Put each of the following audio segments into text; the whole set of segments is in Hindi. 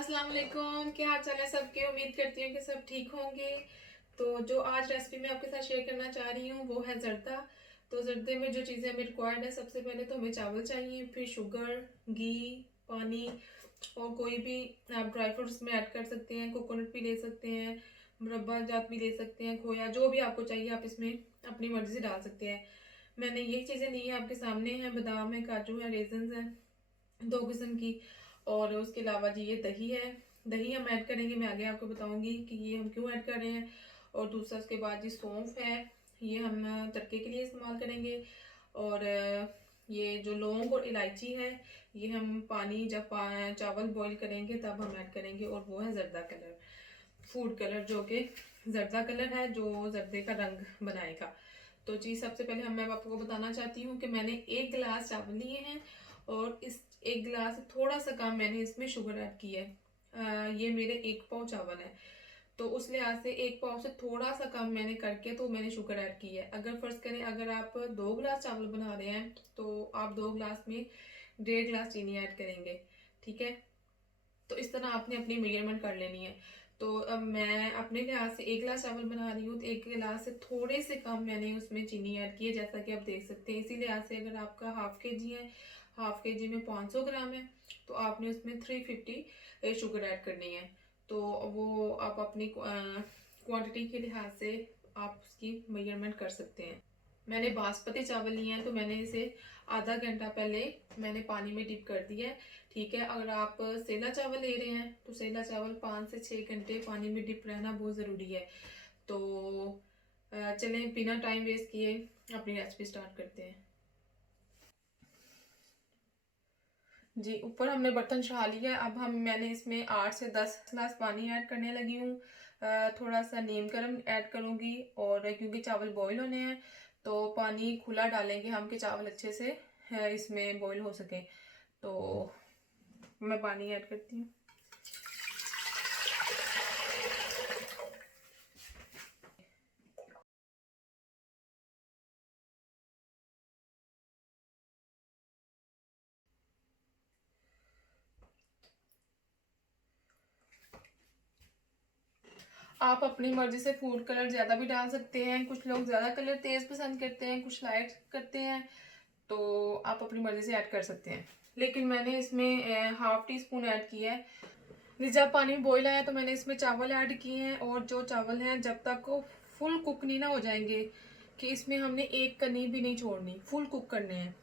अस्सलाम वालेकुम, क्या हाल चाल है सबके। उम्मीद करती हूँ कि सब ठीक होंगे। तो जो आज रेसिपी मैं आपके साथ शेयर करना चाह रही हूँ वो है जर्दा। तो जर्दे में जो चीज़ें हमें रिक्वायर्ड है, सबसे पहले तो हमें चावल चाहिए, फिर शुगर, घी, पानी और कोई भी आप ड्राई फ्रूट्स में ऐड कर सकते हैं। कोकोनट भी ले सकते हैं, मुरब्बा जात भी ले सकते हैं, खोया, जो भी आपको चाहिए आप इसमें अपनी मर्जी से डाल सकते हैं। मैंने ये चीज़ें ली हैं, आपके सामने हैं, बादाम है, काजू है, रेजन है, दो किस्म की। और उसके अलावा जी ये दही है, दही हम ऐड करेंगे, मैं आगे आपको बताऊंगी कि ये हम क्यों ऐड कर रहे हैं। और दूसरा उसके बाद जी सौंफ है, ये हम तड़के के लिए इस्तेमाल करेंगे। और ये जो लौंग और इलायची है, ये हम पानी जब चावल बॉईल करेंगे तब हम ऐड करेंगे। और वो है जर्दा कलर, फूड कलर, जो कि जर्दा कलर है जो जर्दे का रंग बनाएगा। तो जी सबसे पहले मैं आपको बताना चाहती हूँ कि मैंने 1 गिलास चावल लिए हैं और इस 1 गिलास से थोड़ा सा कम मैंने इसमें शुगर ऐड की है। ये मेरे 1 पाव चावल है, तो उस लिहाज से 1 पाव से थोड़ा सा कम मैंने करके तो मैंने शुगर ऐड की है। अगर फर्ज करें अगर आप 2 गिलास चावल बना रहे हैं तो आप 2 गिलास में 1.5 गिलास चीनी ऐड करेंगे, ठीक है। तो इस तरह आपने अपनी मेजरमेंट कर लेनी है। तो अब मैं अपने लिहाज से 1 गिलास चावल बना रही हूँ, तो 1 गिलास से थोड़े से कम मैंने उसमें चीनी ऐड की है, जैसा कि आप देख सकते हैं। इसी लिहाज से अगर आपका ½ kg है, ½ kg में 500 ग्राम है, तो आपने उसमें 350 शुगर ऐड करनी है। तो वो आप अपनी क्वांटिटी के लिहाज से आप उसकी मेजरमेंट कर सकते हैं। मैंने बासमती चावल लिए हैं, तो मैंने इसे आधा घंटा पहले मैंने पानी में डिप कर दिया है, ठीक है। अगर आप सेला चावल ले रहे हैं तो सेला चावल 5 से 6 घंटे पानी में डिप रहना बहुत ज़रूरी है। तो चलें बिना टाइम वेस्ट किए अपनी रेसिपी स्टार्ट करते हैं। जी ऊपर हमने बर्तन चढ़ा लिया। अब मैंने इसमें 8 से 10 गिलास पानी ऐड करने लगी हूँ। थोड़ा सा नीम गर्म ऐड करूँगी, और क्योंकि चावल बॉईल होने हैं तो पानी खुला डालेंगे हम कि चावल अच्छे से इसमें बॉईल हो सके। तो मैं पानी ऐड करती हूँ। आप अपनी मर्जी से फूड कलर ज़्यादा भी डाल सकते हैं। कुछ लोग ज़्यादा कलर तेज़ पसंद करते हैं, कुछ लाइट करते हैं, तो आप अपनी मर्जी से ऐड कर सकते हैं। लेकिन मैंने इसमें ½ टी स्पून ऐड किया है। जब पानी बॉईल आया तो मैंने इसमें चावल ऐड किए हैं, और जो चावल हैं जब तक वो फुल कुक नहीं ना हो जाएंगे कि इसमें हमने एक कनी भी नहीं छोड़नी, फुल कुक करने हैं।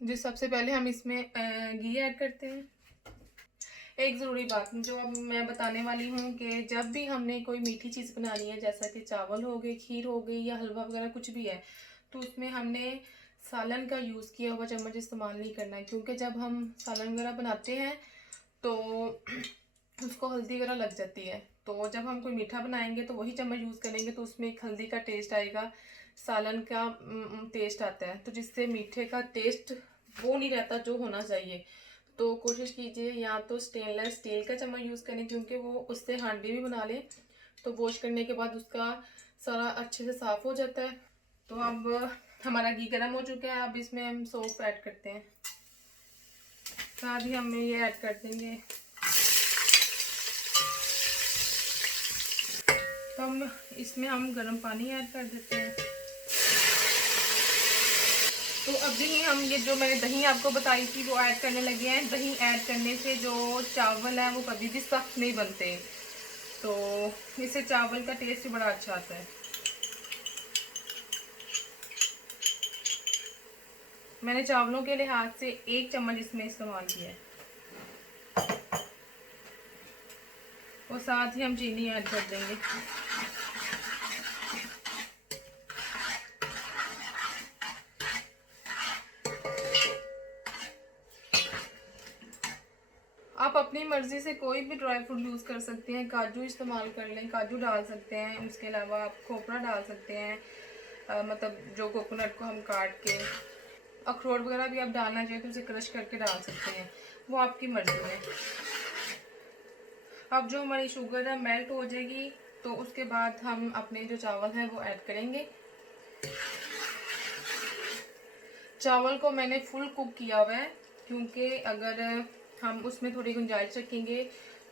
जी सबसे पहले हम इसमें घी ऐड करते हैं। एक ज़रूरी बात जो अब मैं बताने वाली हूँ कि जब भी हमने कोई मीठी चीज़ बनानी है, जैसा कि चावल हो गए, खीर हो गई या हलवा वगैरह कुछ भी है, तो उसमें हमने सालन का यूज़ किया हुआ चम्मच इस्तेमाल नहीं करना है। क्योंकि जब हम सालन वगैरह बनाते हैं तो उसको हल्दी वगैरह लग जाती है। तो जब हम कोई मीठा बनाएंगे तो वही चम्मच यूज़ करेंगे, तो उसमें एक हल्दी का टेस्ट आएगा, सालन का टेस्ट आता है, तो जिससे मीठे का टेस्ट वो नहीं रहता जो होना चाहिए। तो कोशिश कीजिए या तो स्टेनलेस स्टील का चम्मच यूज़ करें, क्योंकि वो उससे हांडी भी बना लें तो वॉश करने के बाद उसका सारा अच्छे से साफ़ हो जाता है। तो अब हमारा घी गर्म हो चुका है, अब इसमें हम सौंफ ऐड करते हैं। साथ ही हम ये ऐड कर देंगे, तो हम इसमें गर्म पानी ऐड कर देते हैं। तो अभी हम ये जो मैंने दही आपको बताई थी वो ऐड करने लगे हैं। दही ऐड करने से जो चावल है वो कभी भी सख्त नहीं बनते, तो इससे चावल का टेस्ट बड़ा अच्छा आता है। मैंने चावलों के लिहाज से 1 चम्मच इसमें इस्तेमाल किया है, और साथ ही हम चीनी ऐड कर देंगे। आप अपनी मर्ज़ी से कोई भी ड्राई फ्रूट यूज़ कर सकते हैं। काजू इस्तेमाल कर लें, काजू डाल सकते हैं। उसके अलावा आप खोपरा डाल सकते हैं, मतलब जो कोकोनट को हम काट के। अखरोट वगैरह भी आप डालना चाहिए तो उसे क्रश करके डाल सकते हैं, वो आपकी मर्ज़ी है। अब जो हमारी शुगर है मेल्ट हो जाएगी, तो उसके बाद हम अपने जो चावल हैं वो ऐड करेंगे। चावल को मैंने फुल कुक किया हुआ है, क्योंकि अगर हम उसमें थोड़ी गुंजाइश रखेंगे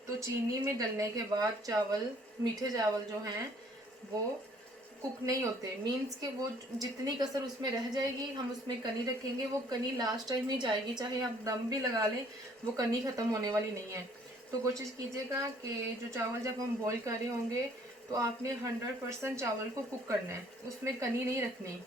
तो चीनी में डलने के बाद चावल, मीठे चावल जो हैं वो कुक नहीं होते, मीन्स कि वो जितनी कसर उसमें रह जाएगी हम उसमें कनी रखेंगे, वो कनी लास्ट टाइम ही जाएगी, चाहे आप दम भी लगा लें वो कनी ख़त्म होने वाली नहीं है। तो कोशिश कीजिएगा कि जो चावल जब हम बॉईल कर रहे होंगे तो आपने 100% चावल को कुक करना है, उसमें कनी नहीं रखनी।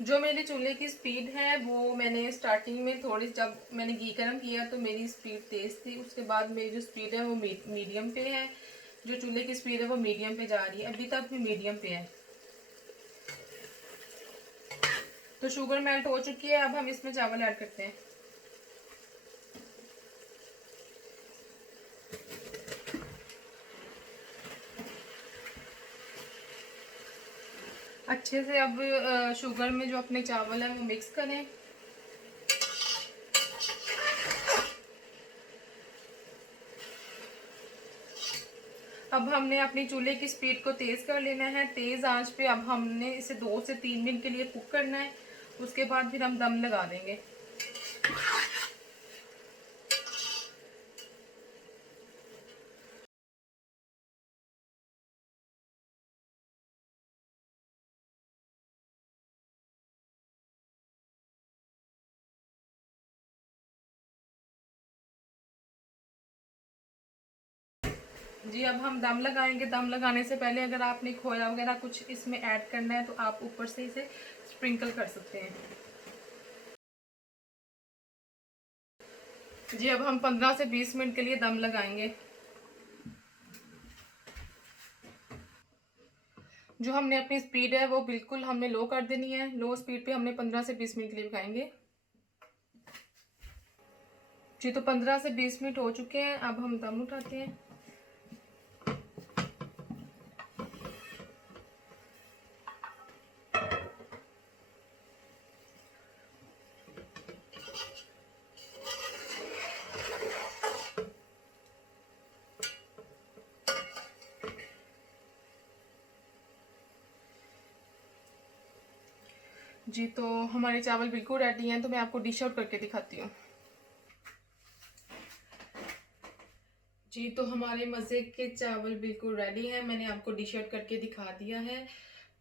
जो मेरे चूल्हे की स्पीड है वो मैंने स्टार्टिंग में थोड़ी, जब मैंने घी गर्म किया तो मेरी स्पीड तेज़ थी, उसके बाद मेरी जो स्पीड है वो मीडियम पे है। जो चूल्हे की स्पीड है वो मीडियम पे जा रही है, अभी तक भी मीडियम पे है। तो शुगर मेल्ट हो चुकी है, अब हम इसमें चावल ऐड करते हैं। अच्छे से अब शुगर में जो अपने चावल है वो मिक्स करें। अब हमने अपनी चूल्हे की स्पीड को तेज़ कर लेना है, तेज़ आंच पे अब हमने इसे 2 से 3 मिनट के लिए कुक करना है, उसके बाद फिर हम दम लगा देंगे। जी अब हम दम लगाएंगे। दम लगाने से पहले अगर आपने खोया वगैरह कुछ इसमें ऐड करना है तो आप ऊपर से इसे स्प्रिंकल कर सकते हैं। जी अब हम 15 से 20 मिनट के लिए दम लगाएंगे। जो हमने अपनी स्पीड है वो बिल्कुल हमने लो कर देनी है, लो स्पीड पे हमने 15 से 20 मिनट के लिए पकाएंगे। जी तो 15 से 20 मिनट हो चुके हैं, अब हम दम उठाते हैं। जी तो हमारे चावल बिल्कुल रेडी हैं, तो मैं आपको डिश आउट करके दिखाती हूँ। जी तो हमारे मज़े के चावल बिल्कुल रेडी हैं, मैंने आपको डिश आउट करके दिखा दिया है।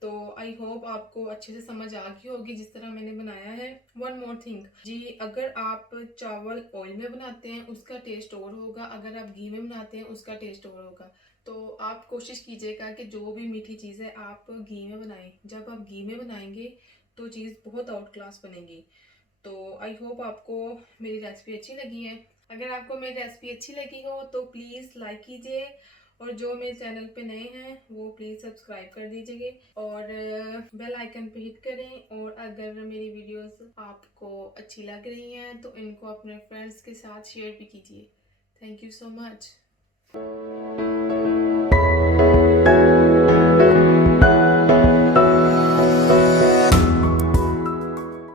तो आई होप आपको अच्छे से समझ आ गई होगी जिस तरह मैंने बनाया है। वन मोर थिंग जी, अगर आप चावल ऑयल में बनाते हैं उसका टेस्ट और होगा, अगर आप घी में बनाते हैं उसका टेस्ट और होगा। तो आप कोशिश कीजिएगा कि जो भी मीठी चीज़ है आप घी में बनाएं। जब आप घी में बनाएंगे तो चीज़ बहुत आउट क्लास बनेगी। तो आई होप आपको मेरी रेसिपी अच्छी लगी है। अगर आपको मेरी रेसिपी अच्छी लगी हो तो प्लीज़ लाइक कीजिए, और जो मेरे चैनल पे नए हैं वो प्लीज़ सब्सक्राइब कर दीजिए और बेल आइकन पे हिट करें। और अगर मेरी वीडियोस आपको अच्छी लग रही हैं तो इनको अपने फ्रेंड्स के साथ शेयर भी कीजिए। Thank you so much.